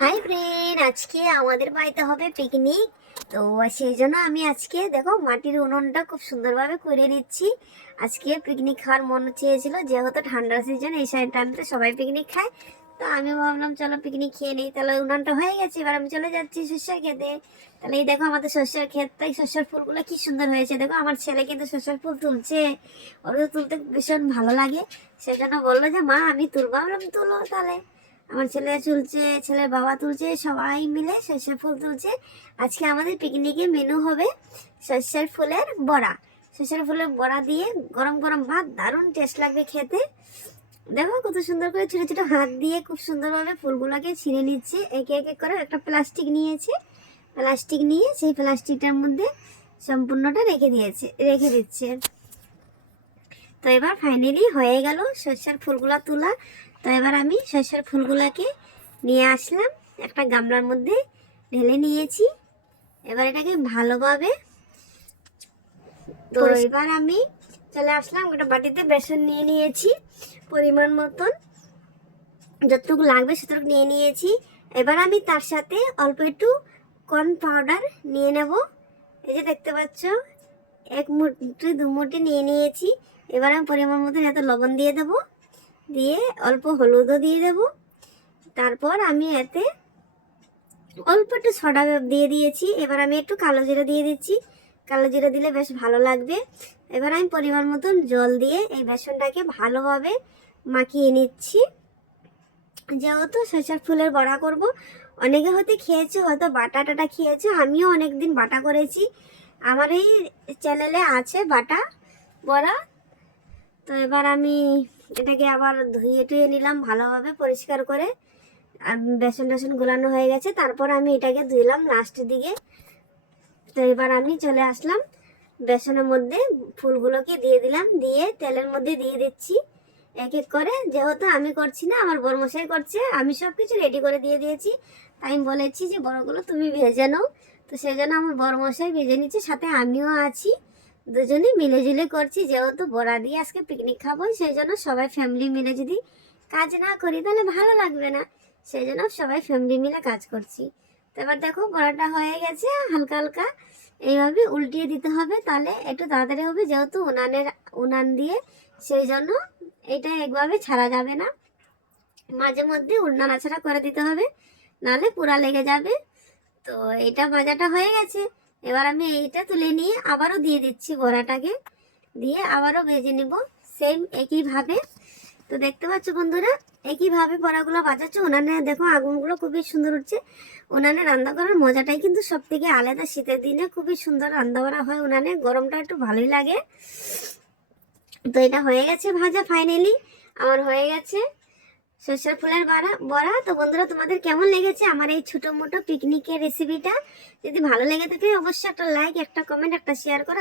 Hi friend আজকে আমাদের বাড়িতে হবে পিকনিক তো সেই জন্য আমি আজকে দেখো মাটির উনুনটা খুব সুন্দরভাবে করে নিচ্ছি। আজকে পিকনিক খাওয়ার মন চেয়েছিল যেহেতু ঠান্ডার সিজন এই সাইড টাইমতে সবাই পিকনিক খায়। তো আমি ভাবলাম চলো পিকনিক খেয়ে নিই। তাহলে উনুনটা হয়ে গেছে এবার আমি চলে যাচ্ছি শস্যের খেতে তাহলে এই দেখো আমাদের শস্যের ক্ষেতটাই শস্যের ফুলগুলো কি সুন্দর হয়েছে। দেখো আমার ছেলে কিন্তু শস্যের ফুল তুলছে। ওর তুলতে ভীষণ ভালো লাগে। সেজন্য বলল যে মা আমি তুলবো। বললাম, তুলো তাহলে। আমার ছেলে তুলছে, ছেলের বাবা তুলছে, সবাই মিলে সর্ষের ফুল তুলছে। আজকে আমাদের পিকনিকে মেনু হবে সর্ষের ফুলের বড়া। সর্ষের ফুলের বড়া দিয়ে গরম গরম ভাত, দারুণ টেস্ট লাগবে খেতে। দেখো কত সুন্দর করে ছোটো ছোটো হাত দিয়ে খুব সুন্দরভাবে ফুলগুলোকে ছিঁড়ে নিচ্ছে। একে একে করে একটা প্লাস্টিক নিয়েছে। প্লাস্টিক নিয়ে সেই প্লাস্টিকটার মধ্যে সম্পূর্ণটা রেখে দিয়েছে, রেখে দিচ্ছে। তো এবার ফাইনালি হয়ে গেল সর্ষের ফুলগুলা তোলা। তো এবার আমি সর্ষের ফুলগুলোকে নিয়ে আসলাম। একটা গামলার মধ্যে ঢেলে নিয়েছি। এবার এটাকে ভালোভাবে তো এবার আমি চলে আসলাম একটা বাটিতে বেসন নিয়ে নিয়েছি পরিমাণ মতন। যতটুকু লাগবে সেটুকু নিয়ে নিয়েছি। এবার আমি তার সাথে অল্প একটু কর্ন পাউডার নিয়ে নেব। এই যে দেখতে পাচ্ছ এক মুঠি, দু মুঠি নিয়ে নিয়েছি। এবার আমি পরিমাণ মতন এত লবণ দিয়ে দেবো। দিয়ে অল্প হলুদও দিয়ে দেব। তারপর আমি এতে অল্প একটু সডা দিয়ে দিয়েছি। এবার আমি একটু কালো জিরা দিয়ে দিচ্ছি। কালো জিরা দিলে বেশ ভালো লাগবে। এবার আমি পরিমাণ মতন জল দিয়ে এই বেসনটাকে ভালোভাবে মাখিয়ে নিচ্ছি। যেহেতু সরষের ফুলের বড়া করব, অনেকে হয়তো খেয়েছে, হয়তো বাটা টাটা খেয়েছে। আমিও অনেক দিন বাটা করেছি। আমার এই চ্যানেলে আছে বাটা, বড়া। তো এবার আমি এটাকে আবার ধুয়ে টুয়ে নিলাম ভালোভাবে পরিষ্কার করে। বেসন টেসন গোলানো হয়ে গেছে, তারপর আমি এটাকে ধুইলাম লাস্টের দিকে। তো এবার আমি চলে আসলাম বেসনের মধ্যে, ফুলগুলোকে দিয়ে দিলাম, দিয়ে তেলের মধ্যে দিয়ে দিচ্ছি। এক এক করে, যেহেতু আমি করছি না, আমার বড়মশাই করছে, আমি সব কিছু রেডি করে দিয়ে দিয়েছি। তাই বলেছি যে বড়গুলো তুমি ভেজে নাও। তো সেই জন্য আমার বড়মশাই ভেজে নিচ্ছে, সাথে আমিও আছি। দুজনেই মিলে জুলে করছি, যেহেতু বড়া দিয়ে আজকে পিকনিক খাব, সেই জন্য সবাই ফ্যামিলি মিলে যদি কাজ না করি, তাহলে ভালো লাগবে না। সেই জন্য সবাই ফ্যামিলি মিলে কাজ করছি। তো এবার দেখো, বড়াটা হয়ে গেছে, হালকা হালকা। এইভাবে উল্টিয়ে দিতে হবে, তাহলে একটু তাড়াতাড়ি হবে, যেহেতু উনানের, উনান দিয়ে, সেই জন্য এটা একভাবে ছাড়া যাবে না। মাঝে মধ্যে নাড়াছাড়া করে দিতে হবে, নাহলে পুরা লেগে যাবে। তো এটা ভাজাটা হয়ে গেছে। এবার আমি এইটা তুলে নিয়ে আবারও দিয়ে দিচ্ছি বড়াটাকে দিয়ে আবারও ভেজে নিব সেম একইভাবে তো দেখতে পাচ্ছ বন্ধুরা একইভাবে বড়াগুলো ভাজাচ্ছে। উনানে দেখো আগুনগুলো খুবই সুন্দর উঠছে। উনানে রান্না করার মজাটাই কিন্তু সব থেকে আলাদা। শীতের দিনে খুবই সুন্দর রান্না করা হয় উনানে, গরমটা একটু ভালোই লাগে। তো এটা হয়ে গেছে ভাজা ফাইনালি আমার হয়ে গেছে। সরষের ফুলের বড়া বড়া। তো বন্ধুরা, তোমাদের কেমন লেগেছে আমার এই ছোটো মোটো পিকনিকের রেসিপিটা যদি ভালো লেগে থাকে, অবশ্যই একটা লাইক একটা কমেন্ট একটা শেয়ার করো।